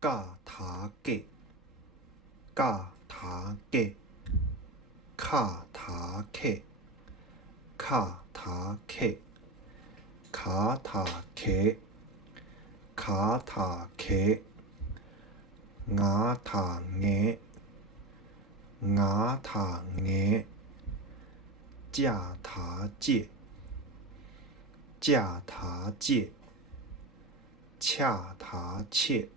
嘎塔给，嘎塔给，卡塔克，卡塔克，卡塔克，卡塔克，牙塔耶，牙塔耶，架塔界，架塔界，恰塔切，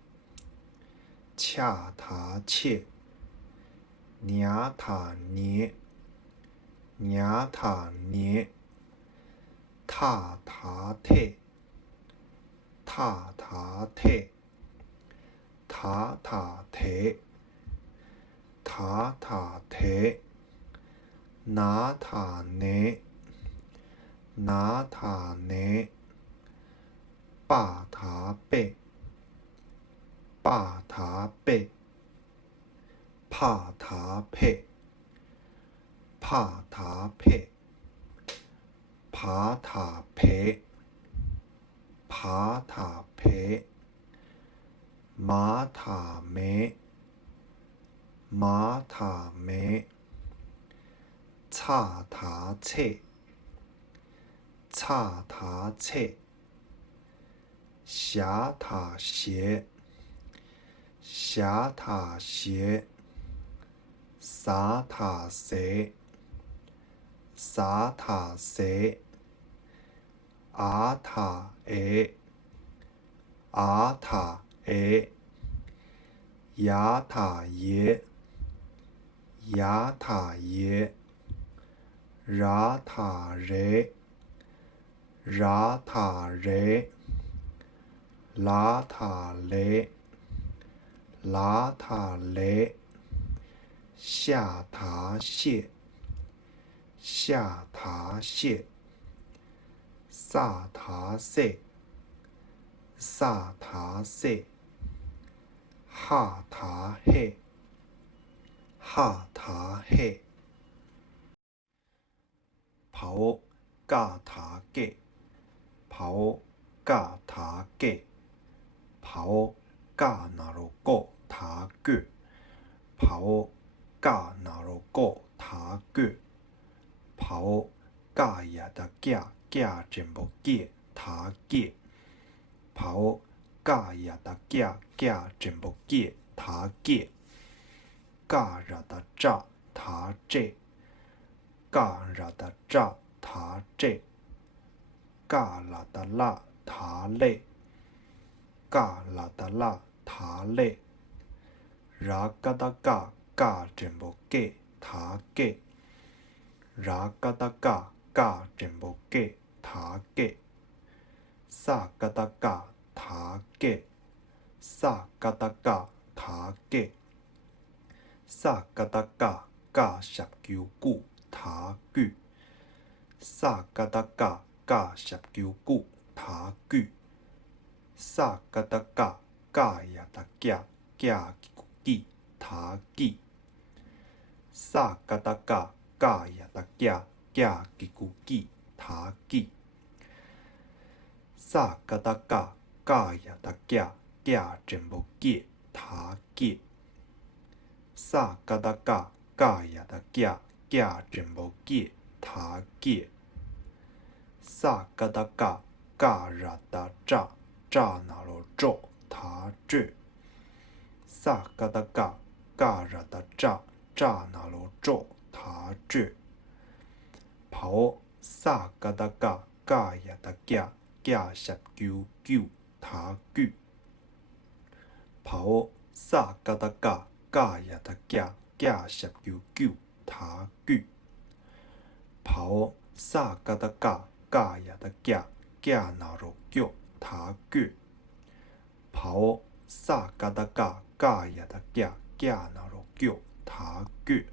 恰塔切，娘塔捏，娘塔捏，塔塔特，塔塔特，塔塔特，塔塔特，拿塔捏，拿塔捏，巴塔贝，巴塔贝，帕塔佩，帕塔佩，爬塔培，爬塔培，马塔梅，马塔梅，叉塔切，叉塔切，斜塔斜，斜塔斜，撒塔蛇，撒塔蛇，阿塔诶，阿塔诶，亚塔耶，亚塔耶，拉塔雷，拉塔雷，拉塔雷，拉塔雷，下塔谢，下塔谢，萨塔塞，萨塔塞，哈塔嘿，哈塔嘿，跑嘎塔给，跑嘎塔给，跑嘎那罗个塔给，跑嘎那罗个塔给，跑嘎呀的嘎嘎真不给塔给，跑嘎呀的嘎嘎真不给塔给，嘎ra的扎塔这。嘎ra的扎塔这，嘎啦的啦塔累，嘎啦的啦塔累，ra嘎的嘎嘎真不给塔给，ra嘎的嘎嘎真不给塔给，萨嘎的嘎塔给，萨嘎的嘎塔给，萨嘎的嘎嘎十九古。塔具，萨嘎达嘎嘎十九古塔具，萨嘎达嘎嘎呀达嘎嘎基塔基，萨嘎达嘎嘎呀达嘎嘎基塔基，萨嘎达嘎嘎呀达嘎嘎真不基塔基，萨嘎达嘎嘎呀达嘎。嘎真不给塔给，萨嘎达嘎嘎ra达扎扎那罗咒塔这，萨嘎达嘎嘎ra达扎扎那罗咒塔这，跑萨嘎达嘎嘎呀达嘎嘎十九九塔具，跑萨嘎达嘎嘎呀达嘎嘎十九九。塔具，跑萨嘎达嘎嘎呀的嘎嘎那罗脚塔具，跑萨嘎达嘎嘎呀的嘎嘎那罗脚塔具，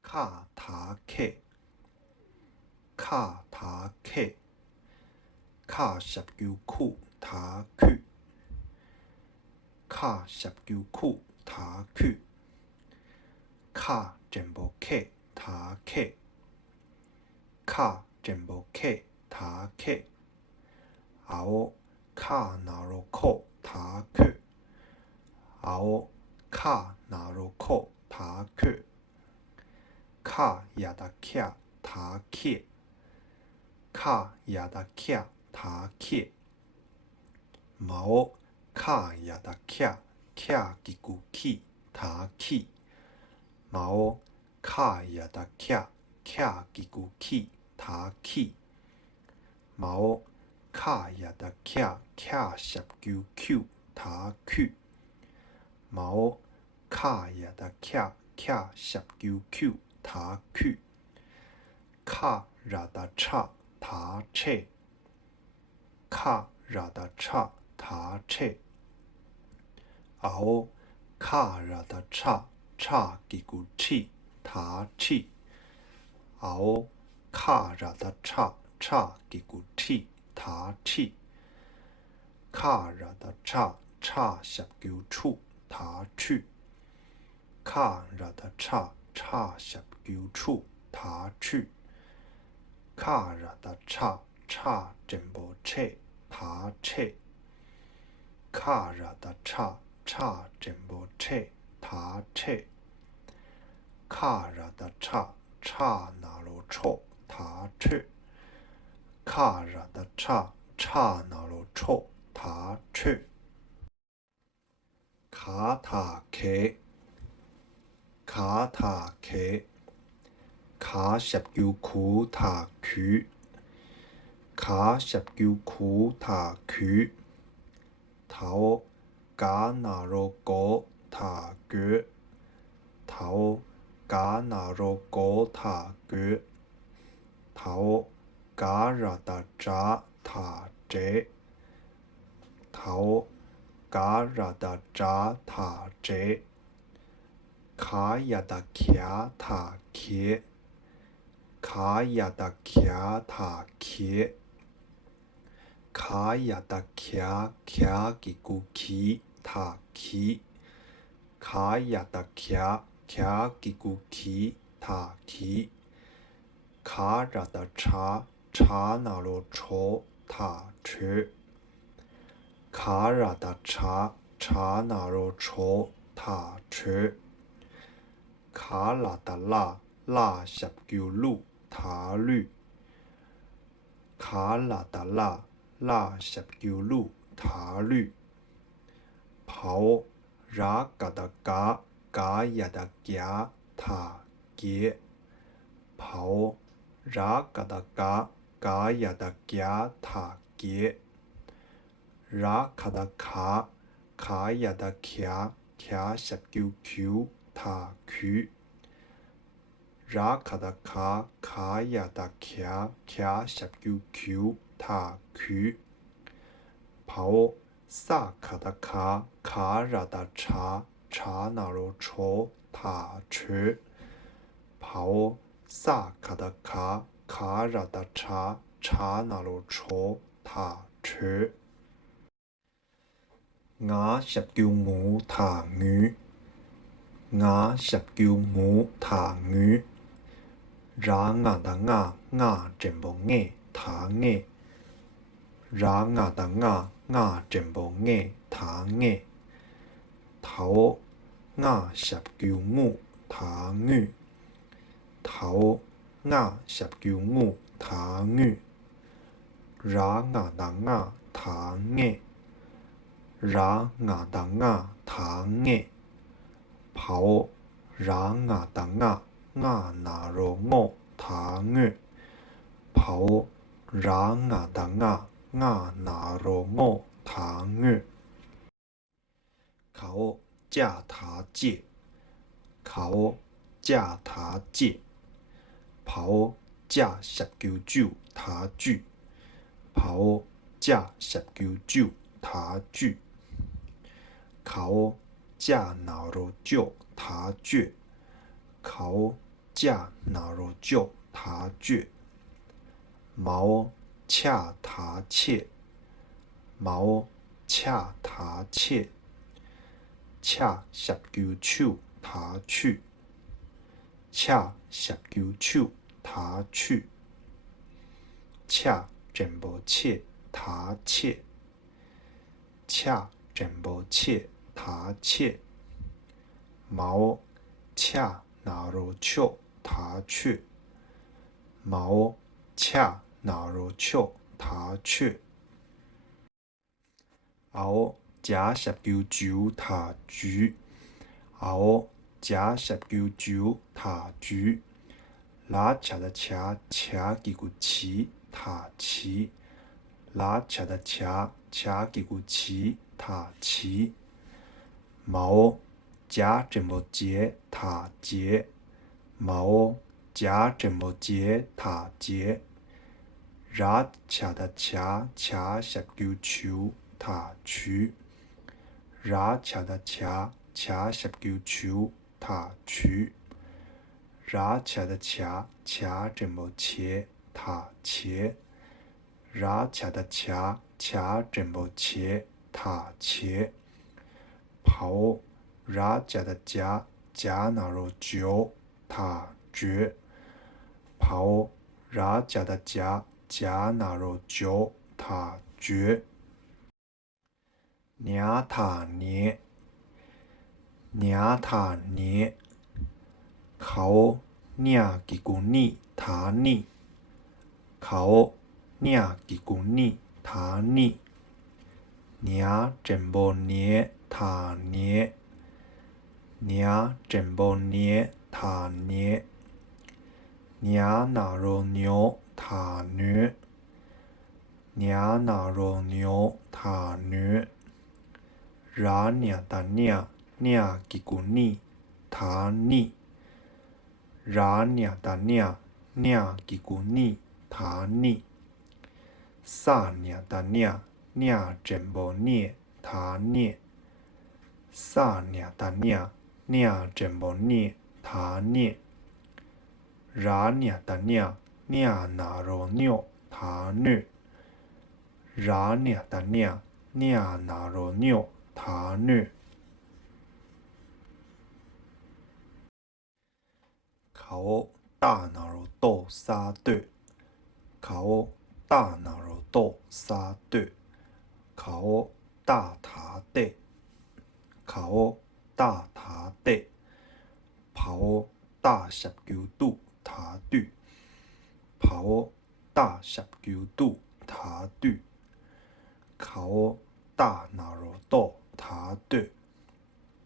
卡塔克，卡塔克，卡十九库塔具，卡十九库塔具。卡真不克塔克，卡真不克塔克，后卡那罗克他去。青かなろこたく。かやだきゃたけ。かやだきゃたけ。毛かやだきゃきゃきくきたき。毛かやだきゃきゃきくきたき。毛かやだきゃきゃしゃきゅきゅたく。毛かやだきゃきゃしゃきゅきゅたく。からだちゃたち。からだちゃたち。青からだちゃちゃきくちたち。青からだちゃちゃきくちたち。からだちゃちゃしゃきゅちゅたち。からだちゃちゃしゃきゅちゅたち。からだちゃちゃじんぼちたち。からだちゃちゃじんぼちたち。からだちゃちゃなろちょたち。からだちゃちゃなろちょたち。かたけ。かたけ。かしゃきゅくたく。かしゃきゅくたく。たおかなろこたく。たおかなろこたく。たおからだちゃたち。たおからだちゃたち。かやだきゃたけ。かやだきゃたけ。かやだきゃきゃきくきたき。かやだきゃきゃきくきたき。からだちゃちゃなろちょたち。からだちゃちゃなろちょたち。からだららしゃきゅるたる。からだららしゃきゅるたる。跑らかだががやだぎゃたげ。跑らかだががやだぎゃたげ。らかだかかやだきゃきゃしゃきゅきゅたく。らかだかかやだきゃきゃしゃきゅきゅたく。跑さかだかからだちゃちゃなろちょたち。跑さかだかからだちゃちゃなろちょたち。งาฉับกิวงูถางงื้องาฉับกิวงูถางงื้อร้างาดางางาเจมบงเงถางเงร้างาดางางาเจมบงเงถางเงเทางาฉับกิวงูถางงื้อเทางาฉับกิวงูถางงื้อร้างาดางาถางเงရာငါတငါထာငဲ့ဖောရာငါတငါငါနာရောငောထာငဲ့ဖောရာငါတငါငါနာရောငောထာငဲ့เขาจ่าถาเจเขาจ่าถาเจเผาจ่าฉับกิวจูถาจูเผาจ่าฉับกิวจูถาจูเขาจ่านาโรโจถาเจเขาจ่านาโรโจถาเจ毛恰ถาเช毛恰ถาเช恰十九手他去，恰十九手他去，恰真无切他切，恰真无切他切，毛恰那罗丘他却，毛恰那罗丘他却，后加19他住，后加19他住，拉恰的恰恰几个七他七，拉恰的恰恰几个七他七，毛加这么节他节，毛加这么节他节，拉恰的恰恰19他去，拉恰的恰恰19他去，拉恰的恰恰这么切他切，拉恰的恰恰这么切他切，跑拉恰的加加那罗九他绝，跑拉恰的加加那罗九他绝，娘他捏，娘他捏，เขาเนี่ยกิกุนี่ฐานี่เขาเนี่ยกิกุนี่ฐานี่เนียเจมโบเนียฐานเนียเนียเจมโบเนียฐานเนียเนียนาโรเนียวฐานเนื้อเนียนาโรเนียวฐานเนื้อร้านเนี่ยตาเนี่ยกิกุนี่ฐานนี่ร้านเนี่ยตาเนี่ยกิกุนี่ฐานนี่ซาเนี่ยตาเนี่ยเจมโบเนี่ยฐานเนี่ยซาเนี่ยตาเนี่ยเจมโบเนี่ยฐานเนี่ยร้านเนี่ยตาเนี่ยนาโรเนียวฐานเนื้อร้านเนี่ยตาเนี่ยนาโรเนียวฐานเนื้อเขา大脑肉豆沙对，เขา大脑肉豆沙对，เขา大塔对，เขา大塔对，跑大19度塔对，跑大19度塔对，เขา大脑肉豆塔对，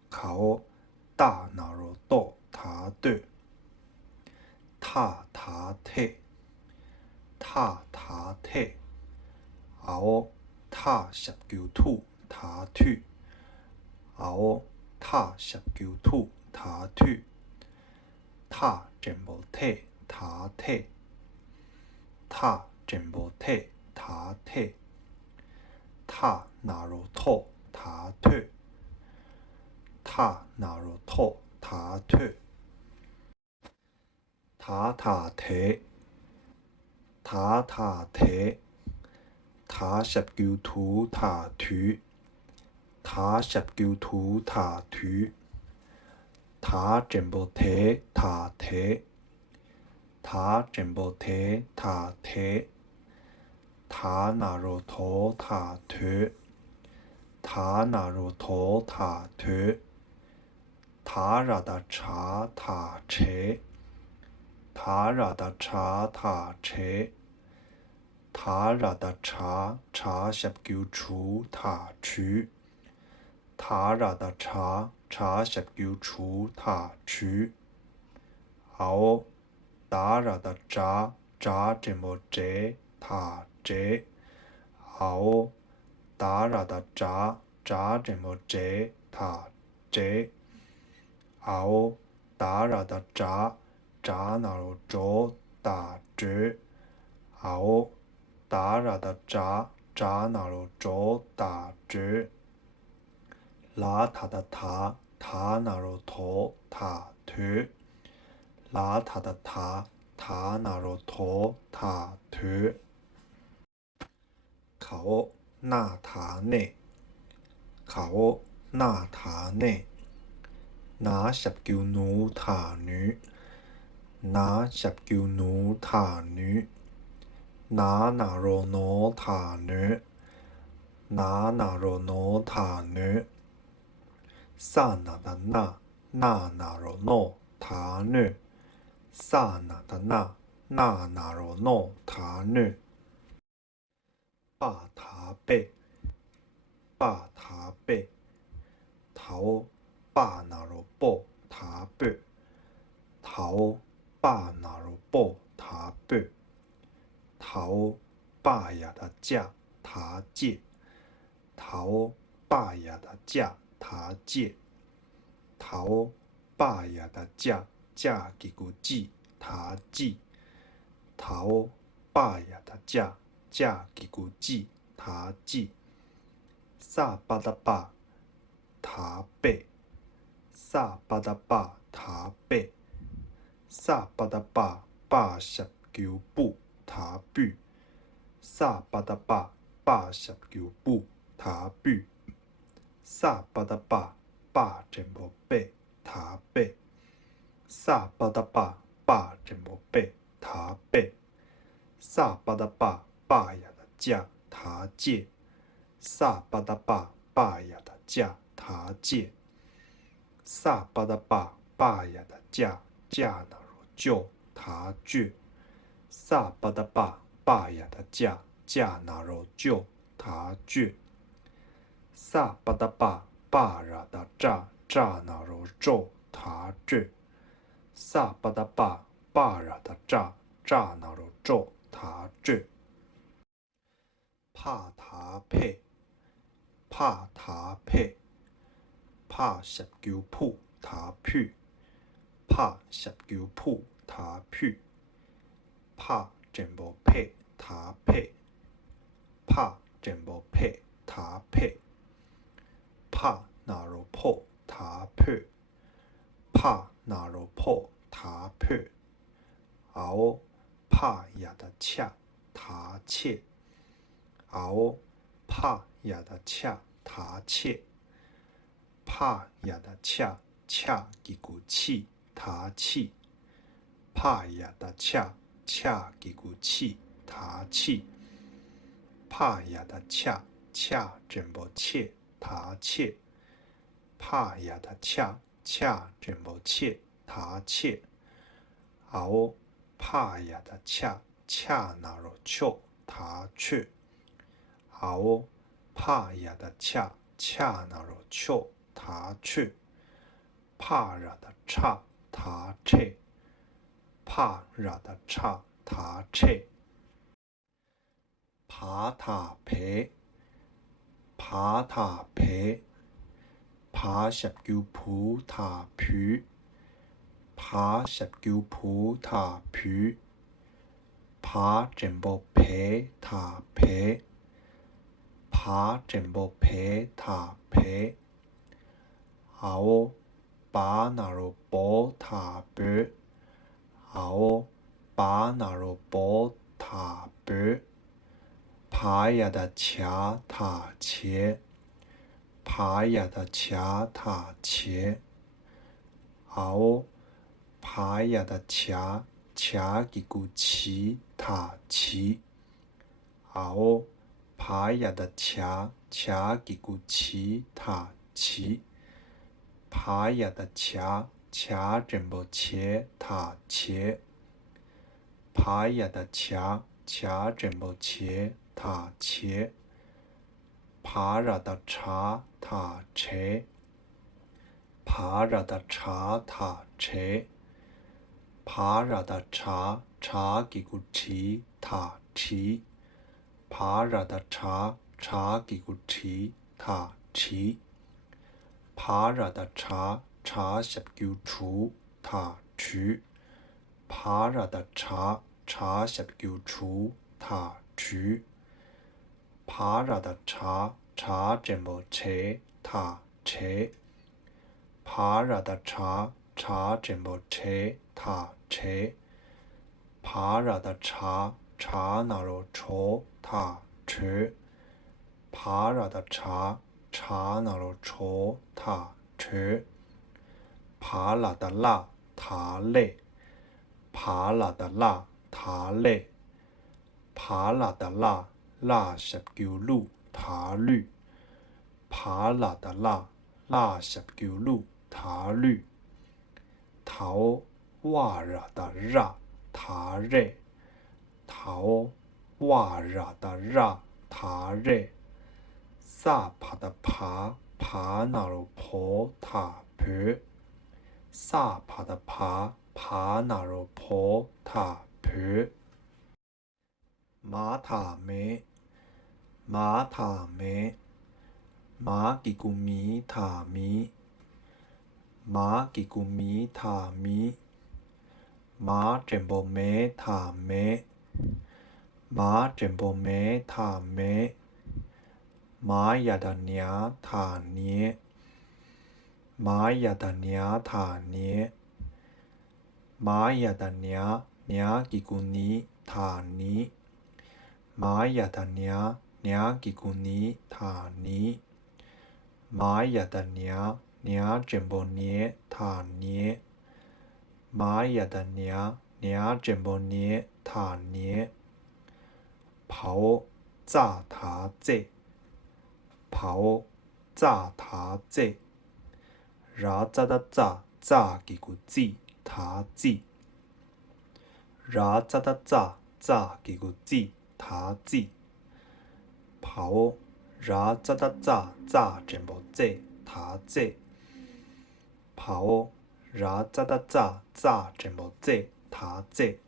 เขา大脑肉豆塔对。塔塔退，塔塔退，后塔19度塔退，后塔19度塔退，塔全部退塔退，塔全部退塔退，塔那罗透塔退，塔那罗透塔退。塔塔提，塔塔提，塔19度塔退，塔19度塔退，塔全部提塔提，塔全部提塔提，塔那罗头塔退，塔那罗头塔退，塔拉达查塔切。塔拉达查塔切，塔拉达查19塔去，塔拉达查19塔去，后塔拉达查这么节塔节，后塔拉达查这么节塔节，后塔拉达查。扎那罗周打折，后打拉的扎那罗周打折，拉他的他那罗头他腿，拉他的他那罗头他腿，เขาหน้าฐานเน่เขาหน้าฐานเน่นา19นูฐานนูนา19นูฐานนูนานาโรโนฐานนู那那罗诺塔女，萨那达那，那那罗诺塔女，萨那达那，那那罗诺塔女，巴塔贝，巴塔贝，头巴那罗波塔贝，头巴那罗波塔贝，头巴呀的架塔界，头巴呀的架塔界，头巴呀的架架吉古吉塔吉，头巴呀的架架吉古吉塔吉，萨巴的巴塔贝，萨巴的巴塔贝，萨巴的巴89步塔贝，萨巴的巴89步塔贝，萨巴的巴8.8塔贝，萨巴的巴8.8塔贝，萨巴的巴呀的架塔界，萨巴的巴呀的架塔界，萨巴的巴呀的架架那罗就塔决，萨巴的巴呀的架架那罗就塔决，萨巴的巴呀的扎扎那罗就塔决，萨巴的巴呀的扎扎那罗就塔决，帕塔佩，帕塔佩，帕19步塔佩，帕19步塔佩，帕真无佩塔佩，帕真无佩塔佩，帕那罗破塔佩，帕那罗破塔佩，熬帕呀的恰塔切，熬帕呀的恰塔切，帕呀的恰恰吉古气塔气，帕呀的恰恰吉古气塔气，帕呀的恰恰真不切塔切，帕呀的恰恰真不切塔切，熬帕呀的恰恰那罗丘塔去，熬帕呀的恰恰那罗丘塔去，帕呀的恰塔切，帕呀的恰塔切，帕塔培，帕塔培，帕19步塔培，帕19步塔培，帕真不培塔培，帕真不培塔培，熬巴那罗波塔贝，熬巴那罗波塔贝，帕呀的恰塔切，帕呀的恰塔切，熬帕呀的恰恰吉古奇塔奇，熬帕呀的恰恰吉古奇塔奇，帕呀的恰恰真不切塔切，帕呀的恰恰真不切塔切，帕呀的查塔切，帕呀的查塔切，帕呀的查查吉古奇塔奇，帕呀的查查吉古奇塔奇，帕呀的查查19处塔区，帕呀的查查19处塔区，帕呀的查查真不切塔切，帕呀的查查真不切塔切，帕呀的查查那罗戳塔切，帕呀的查查那罗戳塔切，帕拉的拉塔累，帕拉的拉塔累，帕拉的拉19路塔律，爬拉的拉，拉十九路塔律，桃哇啦的ra塔热，桃哇啦的ra塔热，萨帕的爬，爬那罗婆塔婆，萨帕的爬，爬那罗婆塔婆，马塔梅，马塔梅，马吉古米塔米，马吉古米塔米，马真波梅塔梅，马真波梅塔梅，马亚的娘塔涅，马亚的娘塔涅，马亚的娘娘吉古尼塔尼，马亚的娘娘吉古尼塔尼，马亚的娘娘真波涅塔涅，马亚的娘娘真波涅塔涅，跑炸塔这，跑炸塔这，ra za da za za吉古吉塔吉，ra za da za za吉古吉塔吉，跑 ra za da za za 真波这塔这，跑 ra za da za za 真波这塔这，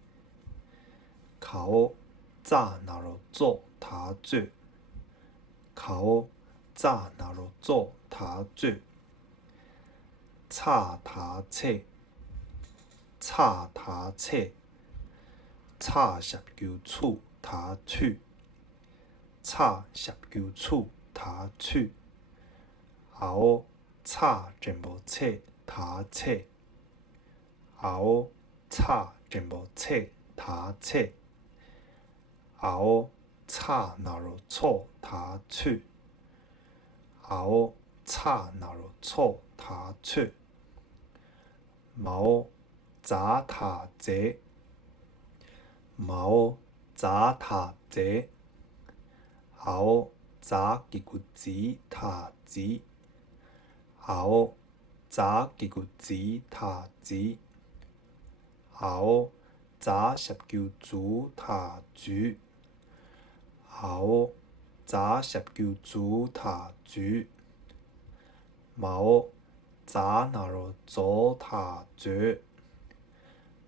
考炸那罗做塔做，考炸那罗做塔做，叉塔切，叉塔切，叉十九处塔处，叉十九处塔处，后叉真波切塔切，后叉真波切塔切，后叉那罗错塔处，后叉那罗错塔处，毛扎塔这，毛扎塔这，后扎吉古吉塔吉，后扎吉古吉塔吉，后扎十九组塔主，後炸十九組塔主，冇炸那羅佐塔主，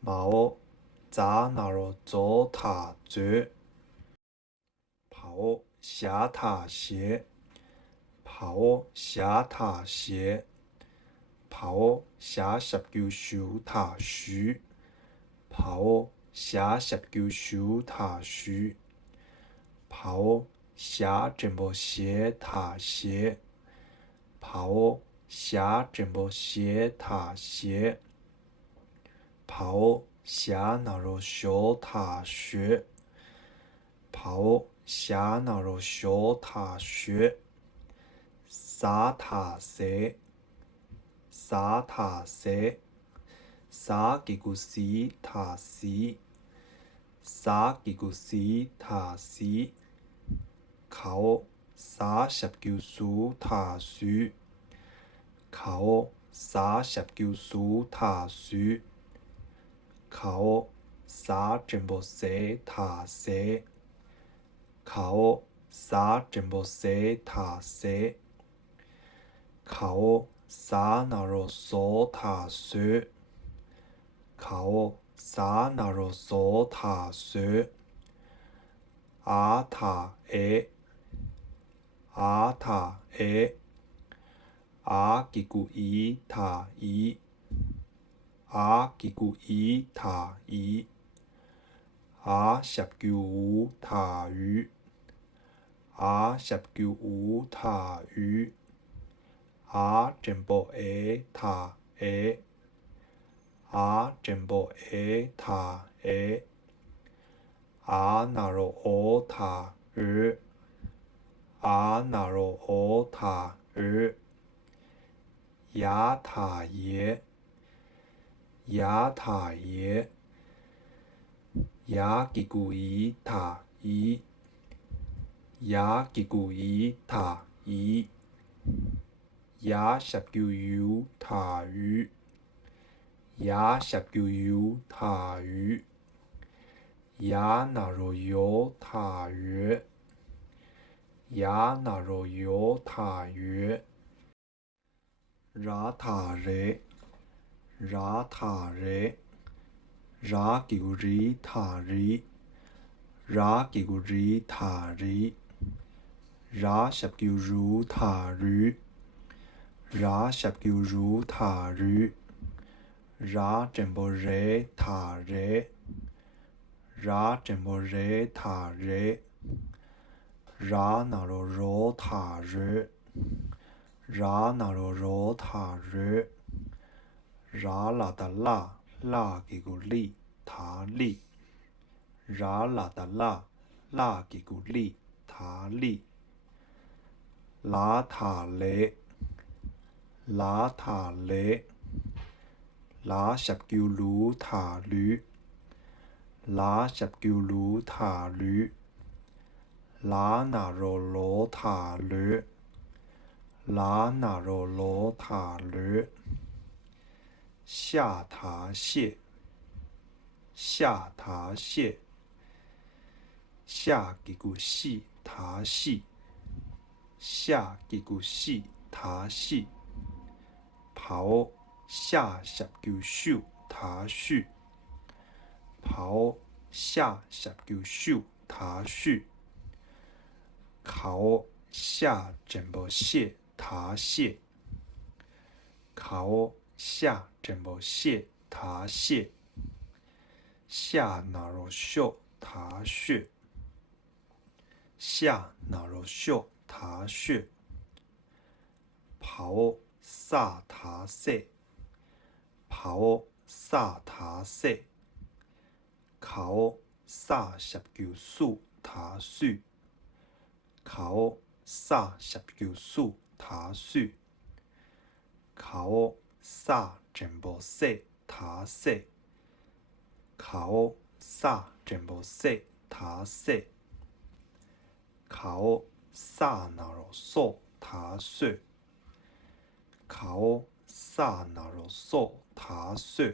冇炸那羅佐塔主，跑下塔斜，跑下塔斜，跑下十九數塔樹，跑下十九數塔樹。跑下真波斜塔斜，跑下真波斜塔斜，跑下那罗小塔学，跑下那罗小塔学，沙塔斜，沙塔斜，沙吉古西塔西，沙吉古西塔西。考沙十九數塔樹，考沙十九數塔樹，考沙真波斜塔斜，考沙真波斜塔斜，考沙那羅索塔樹，考沙那羅索塔樹，阿塔誒。阿塔誒，阿吉古伊塔伊，阿吉古伊塔伊，阿十九五塔語，阿十九五塔語，阿真波誒塔誒，阿真波誒塔誒，阿那羅奧塔語。阿那羅奧塔語，亞塔耶，亞塔耶，亞吉古伊塔伊，呀吉古伊塔伊，呀十九油塔鱼，呀十九油塔鱼，呀那罗油塔鱼，呀那罗油塔鱼，拉塔热，拉塔热，拉吉古里塔里，拉吉古里塔里。拉十九如塔驴，拉十九如塔驴，拉真波热塔热，拉真波热塔热，拉那罗罗塔热，拉那罗罗塔热，拉拉达拉拉吉古里塔里，拉拉达拉拉吉古里塔里。拉塔雷，拉塔雷，拉十九鲁塔驴，拉十九鲁塔驴，拉那罗罗塔驴，拉那罗罗塔驴，下塔蟹，下塔蟹，下吉古西塔西。下吉古西塔西，跑下十九秀塔秀，跑下十九秀塔秀，考下真波蟹塔蟹，考下真波蟹塔蟹，下那罗秀塔穴，下那罗秀。塔穴，跑萨塔塞，跑萨塔塞，考萨十九苏塔苏，考萨十九苏塔苏，考萨真波塞塔塞，考萨真波塞塔塞，考。萨那罗索塔索，考萨那罗索塔索，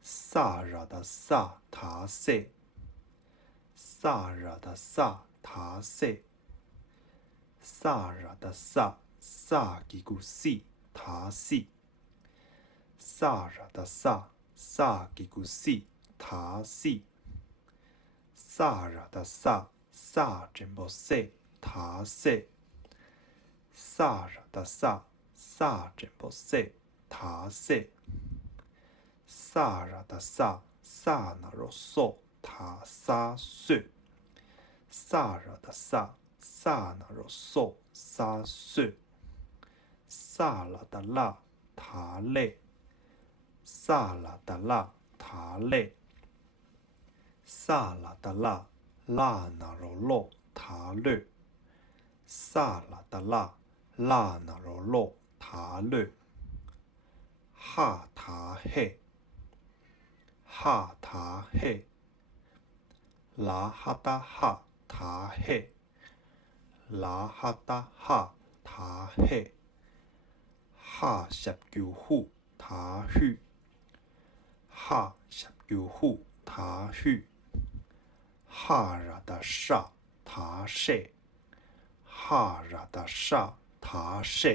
萨拉达萨塔塞，萨拉达萨塔塞，萨拉达萨萨吉古西塔西，萨拉达萨萨吉古西塔西，萨拉达萨。萨真波塞塔塞，萨拉达萨萨真波塞塔塞，萨拉达萨萨那罗索塔萨塞，萨拉达萨萨那罗索萨塞，萨拉达拉塔勒，萨拉达拉塔勒，萨拉达拉。拉那罗罗塔勒，萨拉达拉拉那罗罗塔勒，哈塔嘿，哈塔嘿，拉哈达哈塔嘿，拉哈达哈塔嘿，哈十九呼塔呼，哈十九呼塔呼。哈拉达沙塔舍，哈拉达沙塔舍。